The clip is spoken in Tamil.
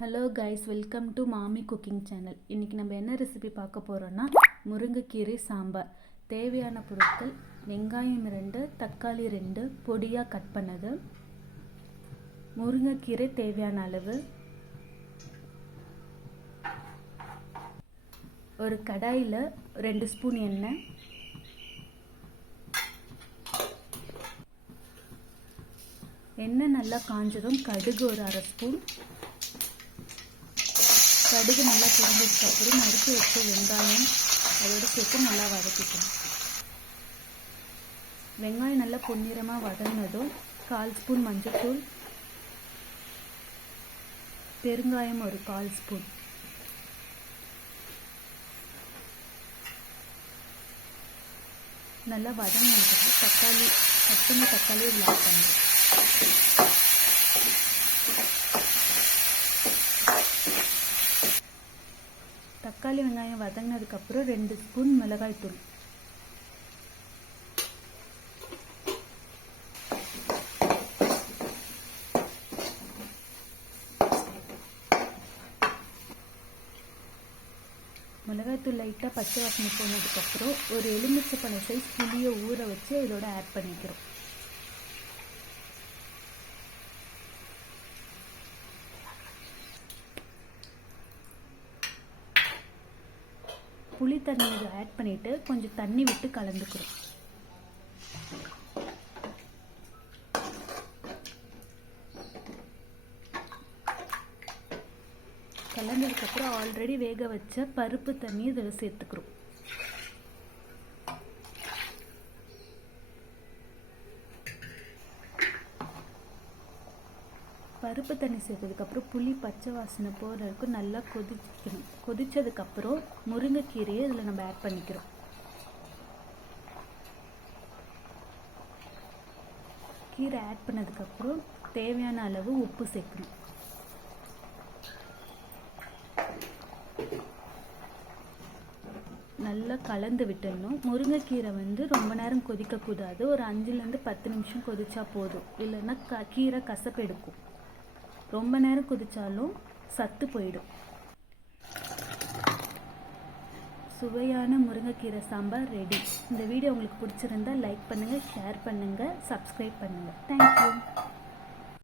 Hello guys welcome to Mami cooking channel இன்றைக்கி நம்ம என்ன ரெசிபி பார்க்க போகிறோன்னா முருங்கைக்கீரை சாம்பார். தேவையான பொருட்கள் வெங்காயம் ரெண்டு தக்காளி ரெண்டு பொடியாக கட் பண்ணது. முருங்கைக்கீரை தேவையான அளவு. ஒரு கடாயில் ரெண்டு ஸ்பூன் எண்ணெய். எண்ணெய் நல்லா காஞ்சதும் கடுகு ஒரு அரை ஸ்பூன். கடுகு நல்லா பொரிஞ்சதுக்கப்புறம் நறுக்கி வச்ச வெங்காயம் அதோட சேர்த்து நல்லா வதக்கிக்கணும். வெங்காயம் நல்லா பொன்னிறமாக வதங்கினதும் கால் ஸ்பூன் மஞ்சள்தூள் பெருங்காயம் ஒரு கால் ஸ்பூன். நல்லா வதங்கினதுக்கு தக்காளி கட் தக்காளியை தக்காளி இதில் பண்ணுறேன் தக்காளி வெங்காயம் வதங்கினதுக்கப்புறம் ரெண்டு ஸ்பூன் மிளகாய் தூள். மிளகாய்த்தூள் லைட்டாக பச்சை வாசனை போனதுக்கப்புறம் ஒரு எலுமிச்சை பழம் சைஸ் புளியை ஊற வச்சு இதோட ஆட் பண்ணிக்கிறோம். புளி தண்ணி இதை ஆட் பண்ணிவிட்டு கொஞ்சம் தண்ணி விட்டு கலந்துக்கிறோம். கலந்ததுக்கப்புறம் ஆல்ரெடி வேக வச்ச பருப்பு தண்ணி இதில் சேர்த்துக்கிறோம். பருப்பு தண்ணி சேர்த்ததுக்கப்புறம் புளி பச்சை வாசனை போகிற வரைக்கும் நல்லா கொதிக்கணும் கொதித்ததுக்கப்புறம் முருங்கைக்கீரையை இதில் நம்ம ஆட் பண்ணிக்கிறோம். கீரை ஆட் பண்ணதுக்கப்புறம் தேவையான அளவு உப்பு சேர்க்கணும். நல்லா கலந்து விட்டுடணும். முருங்கைக்கீரை வந்து ரொம்ப நேரம் கொதிக்கக்கூடாது. ஒரு அஞ்சுலேருந்து பத்து நிமிஷம் கொதிச்சா போதும். இல்லைன்னா க கீரை கசப்பு எடுக்கும். ரொம்ப நேரம் கொதிச்சாலும் சத்து போயிடும். சுவையான முருங்கைக்கீரை சாம்பார் ரெடி இந்த வீடியோ உங்களுக்கு பிடிச்சிருந்தா லைக் பண்ணுங்கள் ஷேர் பண்ணுங்கள் சப்ஸ்கிரைப் பண்ணுங்கள் தேங்க்யூ